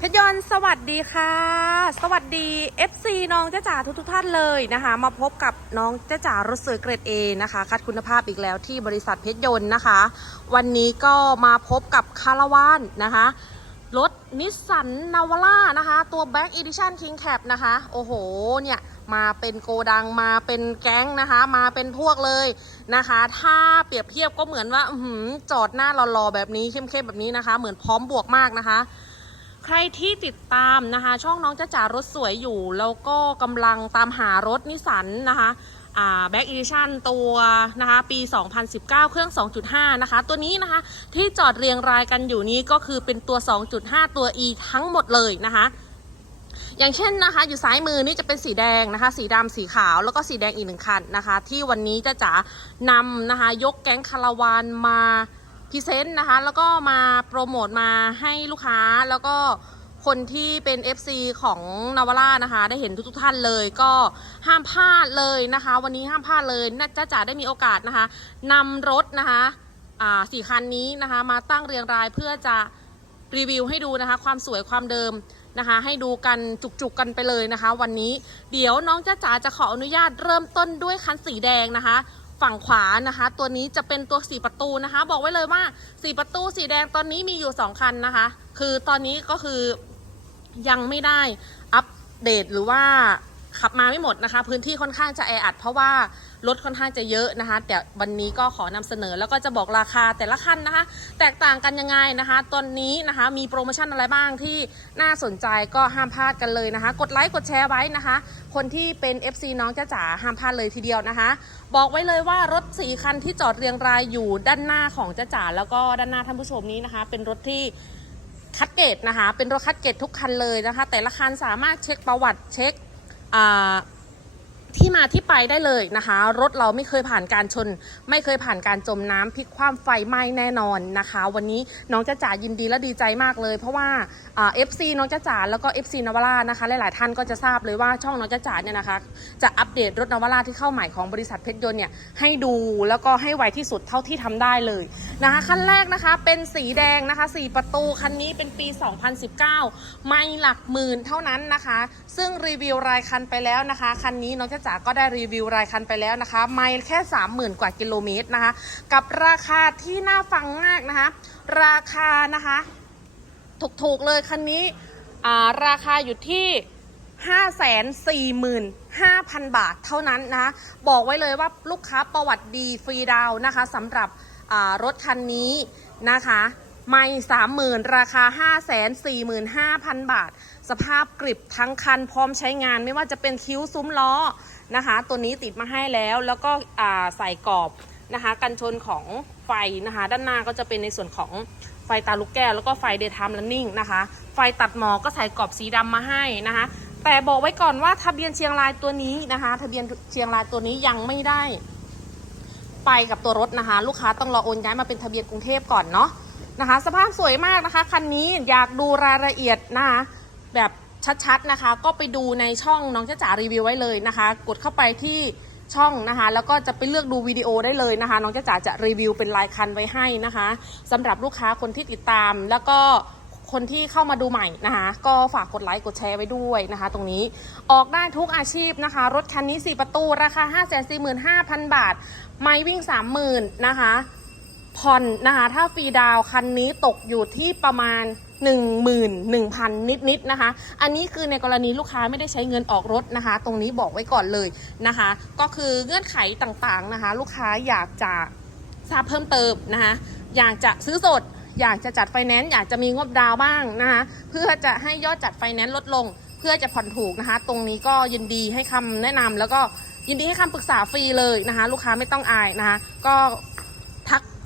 เพชรยนต์สวัสดีค่ะ สวัสดี FC น้องเจ้าจ๋าทุกทุกท่านเลยนะคะ มาพบกับน้องเจ้าจ๋ารถสวยเกรด A นะคะ คัดคุณภาพอีกแล้วที่บริษัทเพชรยนต์นะคะ วันนี้ก็มาพบกับคาราวานนะคะรถนิสสันนาวาร่านะคะ ตัว Back Edition King Cap นะคะ โอ้โห เนี่ย มาเป็นโกดังมาเป็นแก๊งนะคะ มาเป็นพวกเลยนะคะ ถ้าเปรียบเทียบก็เหมือนว่าอจอดหน้ารอๆแบบนี้เข้มๆแบบนี้นะคะ เหมือนพร้อมบวกมากนะคะ ใครที่ติดตามนะคะ ช่องน้องจ้าจ๋ารถสวยอยู่ แล้วก็กำลังตามหารถนิสันนะคะแบ็กอีดิชันตัวนะคะปี 2019 เครื่อง 2.5 นะคะ ตัวนี้นะคะที่จอดเรียงรายกันอยู่นี้ก็คือเป็นตัว 2.5 ตัว E ทั้งหมดเลยนะคะ อย่างเช่นนะคะ อยู่ซ้ายมือนี่จะเป็นสีแดงนะคะ สีดำสีขาวแล้วก็สีแดงอีกหนึ่งคันนะคะ ที่วันนี้จะจ๋านำนะคะ ยกแก๊งคาราวานมา พรีเซนต์นะคะ แล้วก็มาโปรโมทมาให้ลูกค้าแล้วก็คนที่เป็น FC ของนาวาร่านะคะ ได้เห็นทุกๆท่านเลยก็ห้ามพลาดเลยนะคะ วันนี้ห้ามพลาดเลยน่าจะจ๋าได้มีโอกาสนะคะนำรถนะคะอ่าสี่คันนี้นะคะ มาตั้งเรียงรายเพื่อจะรีวิวให้ดูนะคะ ความสวยความเดิมนะคะ ให้ดูกันจุกๆกันไปเลยนะคะ วันนี้เดี๋ยวน้องจ้าจ๋าจะขออนุญาตเริ่มต้นด้วยคันสีแดงนะคะ ฝั่งขวานะคะ ตัวนี้จะเป็นตัวสีประตูนะคะ บอกไว้เลยว่าสีประตูสีแดงตอนนี้มีอยู่ 2 คันนะคะ คือตอนนี้ก็คือยังไม่ได้อัปเดตหรือว่าขับมาไม่หมดนะคะ พื้นที่ค่อนข้างจะแออัดเพราะว่า รถค่อนข้างจะเยอะนะคะ แต่วันนี้ก็ขอนำเสนอแล้วก็จะบอกราคาแต่ละคันนะคะ แตกต่างกันยังไงนะคะ ตอนนี้นะคะมีโปรโมชั่นอะไรบ้างที่น่าสนใจก็ห้ามพลาดกันเลยนะคะ กดไลค์กดแชร์ไว้นะคะ คนที่เป็น FC น้องจ้าจ๋าห้ามพลาดเลยทีเดียวนะคะ บอกไว้เลยว่ารถสีคันที่จอดเรียงรายอยู่ด้านหน้าของจ้าจ๋าแล้วก็ด้านหน้าท่านผู้ชมนี้นะคะ เป็นรถที่คัดเกรดนะคะ เป็นรถคัดเกรดทุกคันเลยนะคะ แต่ละคันสามารถเช็คประวัติเช็ค ที่มาที่ไปได้เลยนะคะ รถเราไม่เคยผ่านการชน ไม่เคยผ่านการจมน้ำพลิกคว่ำไฟไหม้แน่นอนนะคะ วันนี้น้องจ้าจ๋ายินดีและดีใจมากเลย เพราะว่าเอ่า FC น้องจ้าจ๋าแล้วก็ FC นวาร่านะคะ หลาย ๆ ท่านก็จะทราบเลยว่าช่องน้องจ้าจ๋าเนี่ยนะคะ จะอัปเดตรถนวาร่าที่เข้าใหม่ของบริษัทเพชรยนต์เนี่ยให้ดูแล้วก็ให้ไวที่สุดเท่าที่ทำได้เลยนะคะคันแรกนะคะเป็นสีแดงนะคะสีประตูคันนี้เป็นปี 2019 ไม่หลักหมื่นเท่านั้นนะคะ ซึ่งรีวิวรายคันไปแล้วนะคะคันนี้น้องจ้าจ๋าก็ได้รีวิวรายคันไปแล้วนะคะ ไม่แค่ 30,000 กว่ากิโลเมตรนะคะ กับราคาที่น่าฟังมากนะคะ ราคานะคะ ถูกๆเลยคันนี้ราคาอยู่ที่545,000 บาทเท่านั้นนะ บอกไว้เลยว่าลูกค้าประวัติดีฟรีดาวนะคะสำหรับรถคันนี้นะคะ ไม่30,000ราคา545,000บาท สภาพกริบทั้งคันพร้อมใช้งานไม่ว่าจะเป็นคิ้วซุ้มล้อนะคะ ตัวนี้ติดมาให้แล้วแล้วก็ใส่กรอบนะคะกันชนของไฟนะคะ ด้านหน้าก็จะเป็นในส่วนของไฟตาลูกแก้วแล้วก็ไฟ daytime running นะคะ ไฟตัดหมอกก็ใส่กรอบสีดำมาให้นะคะ แต่บอกไว้ก่อนว่าทะเบียนเชียงรายตัวนี้นะคะ ทะเบียนเชียงรายตัวนี้ยังไม่ได้ ไปกับตัวรถนะคะ ลูกค้าต้องรอโอนย้ายมาเป็นทะเบียนกรุงเทพก่อนเนาะ นะคะ สภาพสวยมากนะคะคันนี้อยากดูรายละเอียดนะคะแบบชัดๆนะคะ ก็ไปดูในช่องน้องจ้าจ๋ารีวิวไว้เลยนะคะ กดเข้าไปที่ช่องนะคะ แล้วก็จะไปเลือกดูวิดีโอได้เลยนะคะ น้องจ้าจ๋าจะรีวิวเป็นรายคันไว้ให้นะคะสำหรับลูกค้าคนที่ติดตาม แล้วก็คนที่เข้ามาดูใหม่นะคะ ก็ฝากกดไลค์กดแชร์ไว้ด้วยนะคะ ตรงนี้ออกได้ทุกอาชีพนะคะ รถคันนี้ 4 ประตูราคา 545,000 บาท ไม่วิ่ง 30,000นะคะ ผ่อนนะคะถ้าฟรีดาวคันนี้ตกอยู่ที่ประมาณ 11,000 นิดๆนะคะ อันนี้คือในกรณีลูกค้าไม่ได้ใช้เงินออกรถนะคะ ตรงนี้บอกไว้ก่อนเลยนะคะ ก็คือเงื่อนไขต่างๆนะคะ ลูกค้าอยากจะทราบเพิ่มเติมนะคะอยากจะซื้อสด อยากจะจัดไฟแนนซ์อยากจะมีงบดาวบ้างนะคะเพื่อจะให้ยอดจัดไฟแนนซ์ลดลง เพื่อจะผ่อนถูกนะคะ ตรงนี้ก็ยินดีให้คำแนะนำแล้วก็ยินดีให้คำปรึกษาฟรีเลยนะคะ ลูกค้าไม่ต้องอายนะคะ ก็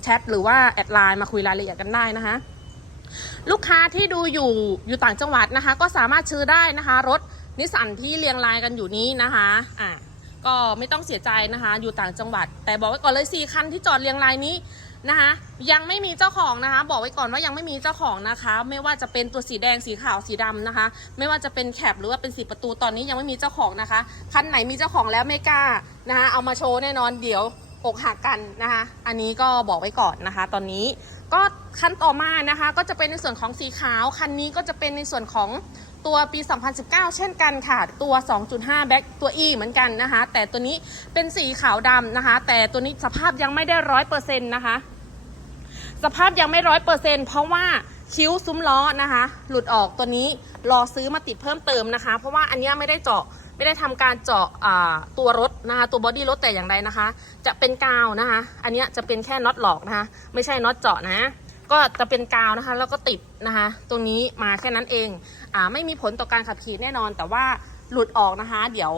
แชทหรือว่าแอดไลน์มาคุยรายละเอียดกันได้นะคะ ลูกค้าที่ดูอยู่อยู่ต่างจังหวัดนะคะ ก็สามารถซื้อได้นะคะ รถนิสสันที่เรียงรายกันอยู่นี้นะคะอะก็ไม่ต้องเสียใจนะคะ อยู่ต่างจังหวัด แต่บอกไว้ก่อนเลยสี่คันที่จอดเรียงรายนี้นะคะยังไม่มีเจ้าของนะคะ บอกไว้ก่อนว่ายังไม่มีเจ้าของนะคะ ไม่ว่าจะเป็นตัวสีแดงสีขาวสีดำนะคะ ไม่ว่าจะเป็นแคปหรือว่าเป็นสีประตูตอนนี้ยังไม่มีเจ้าของนะคะคันไหนมีเจ้าของแล้วไม่กล้านะคะเอามาโชว์แน่นอนเดี๋ยว อกหักกันนะคะ อันนี้ก็บอกไว้ก่อนนะคะ ตอนนี้ก็คันต่อมานะคะก็จะเป็นในส่วนของสีขาว คันนี้ก็จะเป็นในส่วนของตัวปี 2019 เช่นกันค่ะ ตัว 2.5 แบ็คตัว E เหมือนกันนะคะ แต่ตัวนี้เป็นสีขาวดำนะคะ แต่ตัวนี้สภาพยังไม่ได้ร้อยเปอร์เซ็นต์นะคะ สภาพยังไม่ร้อยเปอร์เซ็นต์เพราะว่าคิ้วซุ้มล้อนะคะ หลุดออกตัวนี้รอซื้อมาติดเพิ่มเติมนะคะ เพราะว่าอันนี้ไม่ได้เจาะ ไม่ได้ทำการเจาะตัวรถนะคะตัวบอดี้รถแต่อย่างใดนะคะ จะเป็นกาวนะคะ อันนี้จะเป็นแค่น็อตหลอกนะคะ ไม่ใช่น็อตเจาะนะ ก็จะเป็นกาวนะคะ แล้วก็ติดนะคะ ตรงนี้มาแค่นั้นเองอ่าไม่มีผลต่อการขับขี่แน่นอน แต่ว่าหลุดออกนะคะ เดี๋ยว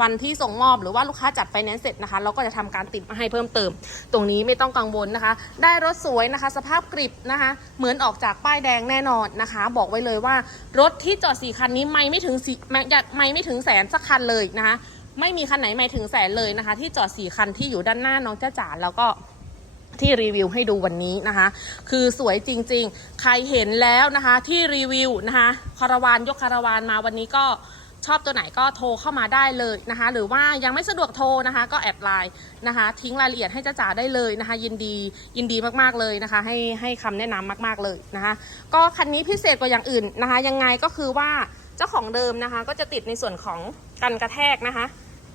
วันที่ส่งมอบหรือว่าลูกค้าจัดไฟแนนซ์เสร็จนะคะเราก็จะทำการติดมาให้เพิ่มเติม ตรงนี้ไม่ต้องกังวลนะคะ ได้รถสวยนะคะ สภาพกริบนะคะ เหมือนออกจากป้ายแดงแน่นอนนะคะ บอกไว้เลยว่ารถที่จอดสี่คันนี้ไม่ไม่ถึงสี่ไม่ไม่ไม่ถึงแสนสักคันเลยนะคะ ไม่มีคันไหนไม่ถึงแสนเลยนะคะ ที่จอดสี่คันที่อยู่ด้านหน้าน้องจ้าจ๋าแล้วก็ที่รีวิวให้ดูวันนี้นะคะ คือสวยจริง ๆ ใครเห็นแล้วนะคะ ที่รีวิวนะคะคาราวานยกคาราวานมาวันนี้ก็ ชอบตัวไหนก็โทรเข้ามาได้เลยนะคะ หรือว่ายังไม่สะดวกโทรนะคะ ก็แอดไลน์นะคะ ทิ้งรายละเอียดให้จ้าจ๋าได้เลยนะคะ ยินดียินดีมากๆเลยนะคะ ให้ให้คำแนะนำมากๆเลยนะคะ ก็คันนี้พิเศษกว่าอย่างอื่นนะคะ ยังไงก็คือว่าเจ้าของเดิมนะคะ ก็จะติดในส่วนของกันกระแทกนะคะ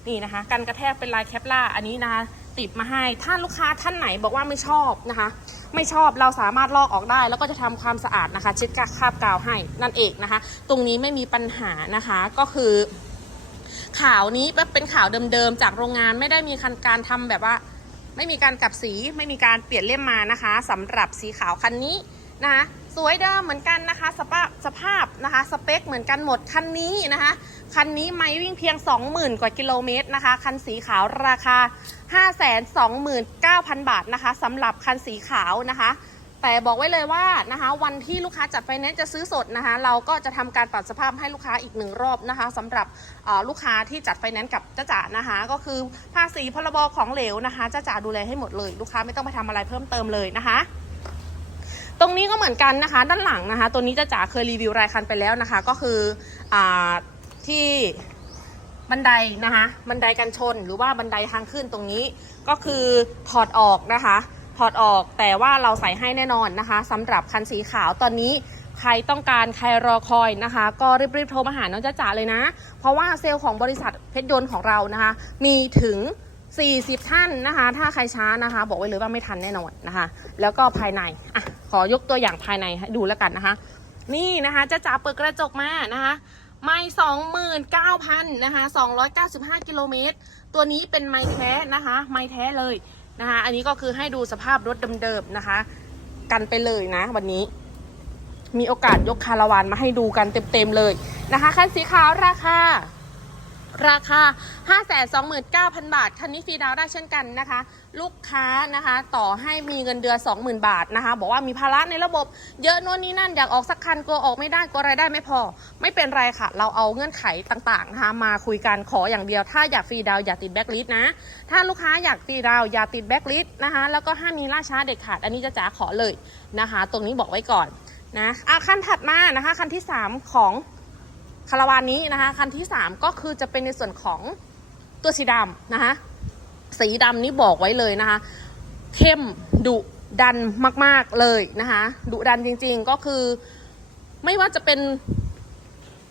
นี่นะคะ กันกระแทกเป็นลายแคปล่าอันนี้นะคะ ติดมาให้ ถ้าลูกค้าท่านไหนบอกว่าไม่ชอบนะคะ ไม่ชอบเราสามารถลอกออกได้ แล้วก็จะทำความสะอาดนะคะ เช็ดกาคราบกาวให้นั่นเองนะคะ ตรงนี้ไม่มีปัญหานะคะก็คือขาวนี้เป็นขาวเดิมๆจากโรงงานไม่ได้มีการทำแบบว่า ไม่มีการกลับสีไม่มีการเปลี่ยนเล่มมานะคะสำหรับสีขาวคันนี้นะคะ สวยเดิมเหมือนกันนะคะสภาพสภาพนะคะสเปคเหมือนกันหมดคันนี้นะคะคันนี้ไม่วิ่งเพียง 20,000 กว่ากิโลเมตรนะคะคันสีขาวราคา 529,000 บาทนะคะสำหรับคันสีขาวนะคะ แต่บอกไว้เลยว่านะคะ วันที่ลูกค้าจัดไฟแนนซ์จะซื้อสดนะคะ เราก็จะทำการปรับสภาพให้ลูกค้าอีกหนึ่งรอบนะคะสำหรับลูกค้าที่จัดไฟแนนซ์กับจ้าจ๋านะคะ ก็คือภาษีพรบของเหลวนะคะจ้าจ๋าดูแลให้หมดเลย ลูกค้าไม่ต้องไปทำอะไรเพิ่มเติมเลยนะคะ ตรงนี้ก็เหมือนกันนะคะ ด้านหลังนะคะ ตัวนี้จ้าจ๋าเคยรีวิวรายคันไปแล้วนะคะ ก็คืออาที่บันไดนะคะ บันไดกันชนหรือว่าบันไดทางขึ้นตรงนี้ก็คือถอดออกนะคะ ถอดออกแต่ว่าเราใส่ให้แน่นอนนะคะสำหรับคันสีขาวตอนนี้ใครต้องการใครรอคอยนะคะ ก็รีบๆโทรมาหาน้องจ้าจ๋าเลยนะ เพราะว่าเซลล์ของบริษัทเพชรยนต์ของเรานะคะ มีถึง 40 ท่านนะคะ ถ้าใครช้านะคะ บอกไว้เลยว่าไม่ทันแน่นอนนะคะ แล้วก็ภายในอะขอยกตัวอย่างภายในให้ดูแล้วกันนะคะ นี่นะคะจ้าจ๋าเปิดกระจกมานะคะไม่สองหมื่นเก้าพันนะคะสองร้อยเก้าสิบห้ากิโลเมตร ตัวนี้เป็นไม้แท้นะคะ ไม้แท้เลยนะคะ อันนี้ก็คือให้ดูสภาพรถเดิมๆนะคะ กันไปเลยนะ วันนี้ มีโอกาสยกคาราวานมาให้ดูกันเต็มๆเลยนะคะ คันสีขาวราคา ราคา 529,000 บาท คันนี้ฟรีดาวได้เช่นกันนะคะ ลูกค้านะคะ ต่อให้มีเงินเดือน 20,000 บาทนะคะ บอกว่ามีภาระในระบบ เยอะโน่นนี่นั่น อยากออกสักคันกลัวออกไม่ได้กลัวรายได้ไม่พอ ไม่เป็นไรค่ะ เราเอาเงื่อนไขต่างๆนะคะมาคุยกันขออย่างเดียว ถ้าอยากฟรีดาวอย่าติดแบ็กลิสต์นะ ถ้าลูกค้าอยากฟรีดาวอย่าติดแบ็กลิสต์นะคะ แล้วก็ห้ามมีล่าช้าเด็ดขาด อันนี้จะจ๋าขอเลยนะคะ ตรงนี้บอกไว้ก่อนนะอะคันถัดมานะคะ คันที่ 3 ของ คาราวานนี้นะคะ คันที่ 3 ก็คือจะเป็นในส่วนของตัวสีดำนะคะ สีดำนี้บอกไว้เลยนะคะ เข้มดุดันมาก ๆเลยนะคะดุดันจริงๆก็คือไม่ว่าจะเป็น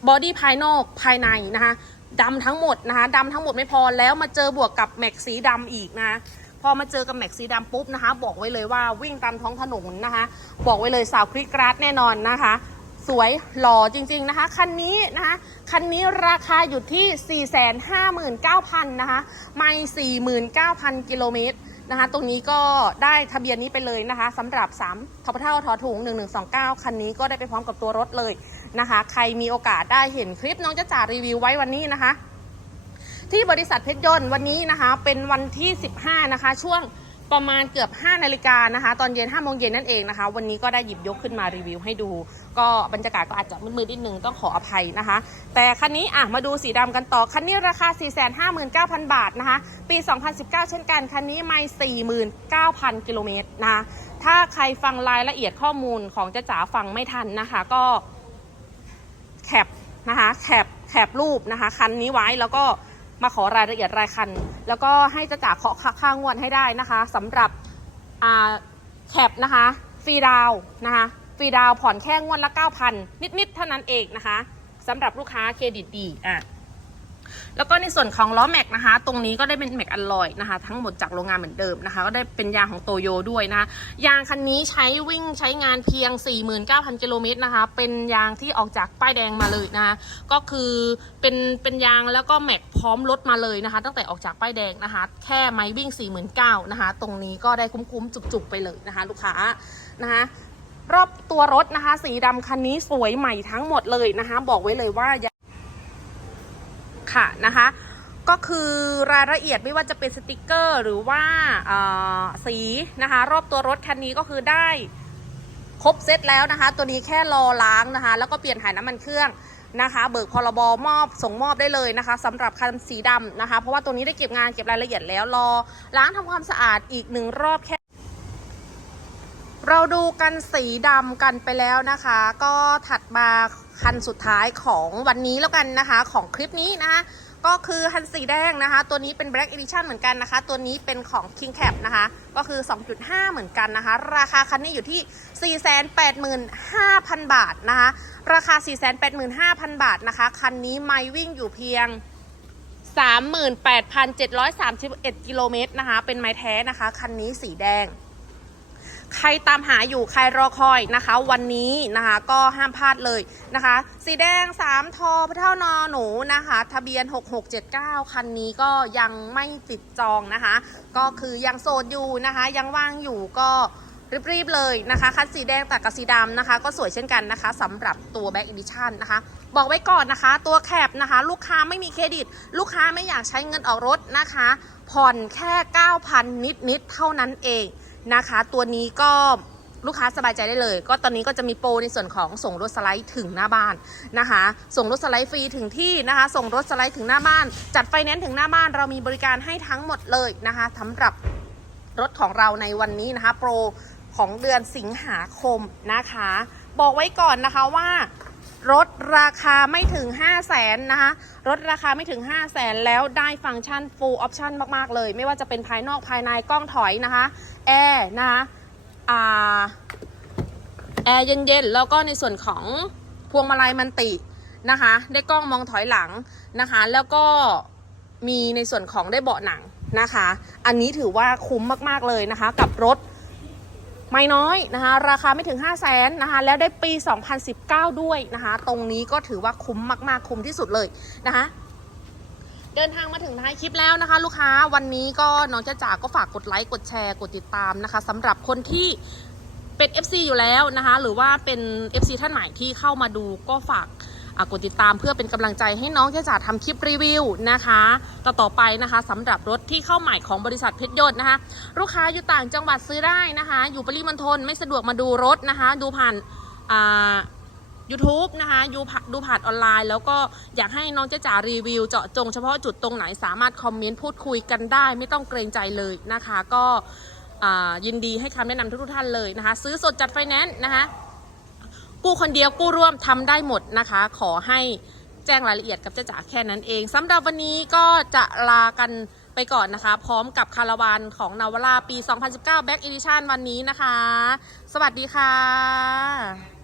บอดี้ภายนอกภายในนะคะดำทั้งหมดนะคะดำทั้งหมดไม่พอแล้วมาเจอบวกกับแม็กสีดำอีกนะคะพอมาเจอกับแม็กสีดำปุ๊บนะคะ บอกไว้เลยว่าวิ่งตามท้องถนนนะคะ บอกไว้เลยสาวคลิกกราดแน่นอนนะคะ สวยหล่อจริง ๆนะคะ คันนี้นะคะ คันนี้ราคาอยู่ที่ 459,000 นะคะ ไม่49,000 กิโลเมตรนะคะ ตรงนี้ก็ได้ทะเบียนนี้ไปเลยนะคะสำหรับ3ทพเท่าทอถุง 1129 คันนี้ก็ได้ไปพร้อมกับตัวรถเลยนะคะ ใครมีโอกาสได้เห็นคลิปน้องจะจ่ารีวิวไว้วันนี้นะคะ ที่บริษัทเพชรยนต์วันนี้นะคะ เป็นวันที่ 15 นะคะ ช่วง ประมาณเกือบ 5 นาฬิกานะคะ ตอนเย็น5โมงเย็นนั่นเองนะคะ วันนี้ก็ได้หยิบยกขึ้นมารีวิวให้ดู ก็บรรยากาศก็อาจจะมืดๆนิดนึงต้องขออภัยนะคะ แต่คันนี้อะมาดูสีดำกันต่อ คันนี้ราคา 459,000 บาทนะคะ ปี 2019 เช่นกัน คันนี้ไม่ 49,000 กิโลเมตรนะคะถ้าใครฟังรายละเอียดข้อมูลของจ้าจ๋าฟังไม่ทันนะคะ ก็แคปนะคะแคปแคปรูปนะคะ คันนี้ไว้แล้วก็ มาขอรายละเอียดรายคัน แล้วก็ให้จ้าจ่าเคาะค่างวดให้ได้นะคะสำหรับแคปนะคะฟรีดาวนะคะฟรีดาวผ่อนแค่งวดละ 9,000 นิด ๆ เท่านั้นเองนะคะสำหรับลูกค้าเครดิตดีอะ แล้วก็ในส่วนของล้อแม็กนะคะ ตรงนี้ก็ได้เป็นแม็กอลลอยนะคะ ทั้งหมดจากโรงงานเหมือนเดิมนะคะ ก็ได้เป็นยางของโตโยด้วยนะคะยางคันนี้ใช้วิ่งใช้งานเพียง 49,000กิโลเมตรนะคะ เป็นยางที่ออกจากป้ายแดงมาเลยนะคะ ก็คือเป็นเป็นยางแล้วก็แม็กพร้อมรถมาเลยนะคะ ตั้งแต่ออกจากป้ายแดงนะคะ แค่ไม้วิ่ง 49,000นะคะ ตรงนี้ก็ได้คุ้มๆจุกๆไปเลยนะคะ ลูกค้านะคะรอบตัวรถนะคะ สีดำคันนี้สวยใหม่ทั้งหมดเลยนะคะ บอกไว้เลยว่า ค่ะนะคะก็คือรายละเอียดไม่ว่าจะเป็นสติกเกอร์ หรือว่าสีนะคะ รอบตัวรถคันนี้ก็คือได้ครบเซตแล้วนะคะ ตัวนี้แค่รอล้างนะคะ แล้วก็เปลี่ยนถ่ายน้ำมันเครื่องนะคะ เบิกพรบมอบส่งมอบได้เลยนะคะสำหรับคันสีดำนะคะ เพราะว่าตัวนี้ได้เก็บงานเก็บรายละเอียดแล้วรอล้างทำความสะอาดอีกหนึ่งรอบแค่ เราดูกันสีดำกันไปแล้วนะคะ ก็ถัดมาคันสุดท้ายของวันนี้แล้วกันนะคะ ของคลิปนี้นะคะก็คือคันสีแดงนะคะ ตัวนี้เป็น Black Edition เหมือนกันนะคะ ตัวนี้เป็นของ King Cap นะคะ ก็คือ 2.5 เหมือนกันนะคะ ราคาคันนี้อยู่ที่ 485,000 บาทนะคะ ราคา 485,000 บาทนะคะ คันนี้ไม่วิ่งอยู่เพียง 38,731 กิโลเมตรนะคะ เป็นไม้แท้นะคะ คันนี้สีแดง ใครตามหาอยู่ใครรอคอยนะคะ วันนี้นะคะก็ห้ามพลาดเลยนะคะ สีแดง 3 ทอพเท่านอหนูนะคะ ทะเบียน 6679 คันนี้ก็ยังไม่ติดจองนะคะ ก็คือยังโสดอยู่นะคะ ยังว่างอยู่ก็รีบๆเลยนะคะ คันสีแดงตัดกับสีดำนะคะ ก็สวยเช่นกันนะคะสำหรับตัว Back Edition นะคะ บอกไว้ก่อนนะคะ ตัวแคปนะคะ ลูกค้าไม่มีเครดิต ลูกค้าไม่อยากใช้เงินออกรถนะคะ ผ่อนแค่ 9,000 นิดๆเท่านั้นเอง นะคะ ตัวนี้ก็ลูกค้าสบายใจได้เลย ก็ตอนนี้ก็จะมีโปรในส่วนของส่งรถสไลด์ถึงหน้าบ้านนะคะ ส่งรถสไลด์ฟรีถึงที่นะคะ ส่งรถสไลด์ถึงหน้าบ้าน จัดไฟแนนซ์ถึงหน้าบ้านเรามีบริการให้ทั้งหมดเลยนะคะสำหรับรถของเราในวันนี้นะคะ โปรของเดือนสิงหาคมนะคะ บอกไว้ก่อนนะคะว่า รถราคาไม่ถึง 5 0 0แสนนะคะรถราคาไม่ถึง 5 0 0แสนแล้วได้ฟังก์ชัน full option มาก ๆ เลย ไม่ว่าจะเป็นภายนอกภายในกล้องถอยนะคะแอร์นะคะแอร์เย็นๆ แล้วก็ในส่วนของพวงมาลัยมันตินะคะได้กล้องมองถอยหลังนะคะแล้วก็มีในส่วนของได้เบาะหนังนะคะ อันนี้ถือว่าคุ้มมากๆเลยนะคะ กับรถ ไม่น้อยนะคะ ราคาไม่ถึง 5 0 0แสนนะคะ แล้วได้ปี 2019 ด้วยนะคะ ตรงนี้ก็ถือว่าคุ้มมากๆคุ้มที่สุดเลยนะคะเดินทางมาถึงท้ายคลิปแล้วนะคะ ลูกค้าวันนี้ก็น้องจ้าจ๋าก็ฝากกดไลค์กดแชร์กดติดตามนะคะสำหรับคนที่เป็น FC อยู่แล้วนะคะ หรือว่าเป็น FC ท่านใหม่ที่เข้ามาดูก็ฝาก กดติดตามเพื่อเป็นกำลังใจให้น้องจ้าจ๋าทำคลิปรีวิวนะคะต่อต่อไปนะคะสำหรับรถที่เข้าใหม่ของบริษัทเพชรยนต์นะคะ ลูกค้าอยู่ต่างจังหวัดซื้อได้นะคะ อยู่ปริมณฑลไม่สะดวกมาดูรถนะคะ ดูผ่านอ่า YouTube นะคะยูผ่าดูผ่านออนไลน์ แล้วก็อยากให้น้องเจ๊จ๋ารีวิว เจาะจงเฉพาะจุดตรงไหนสามารถคอมเมนต์พูดคุยกันได้ ไม่ต้องเกรงใจเลยนะคะ ก็ยินดีให้คำแนะนำทุกท่านเลยนะคะ ซื้อสดจัดไฟแนนซ์นะคะ กู้คนเดียวกู้ร่วมทำได้หมดนะคะ ขอให้แจ้งรายละเอียดกับเจ้าจ๋าแค่นั้นเองสำหรับวันนี้ก็จะลากันไปก่อนนะคะ พร้อมกับคาราวานของนาวราปี 2019 Back Edition วันนี้นะคะ สวัสดีค่ะ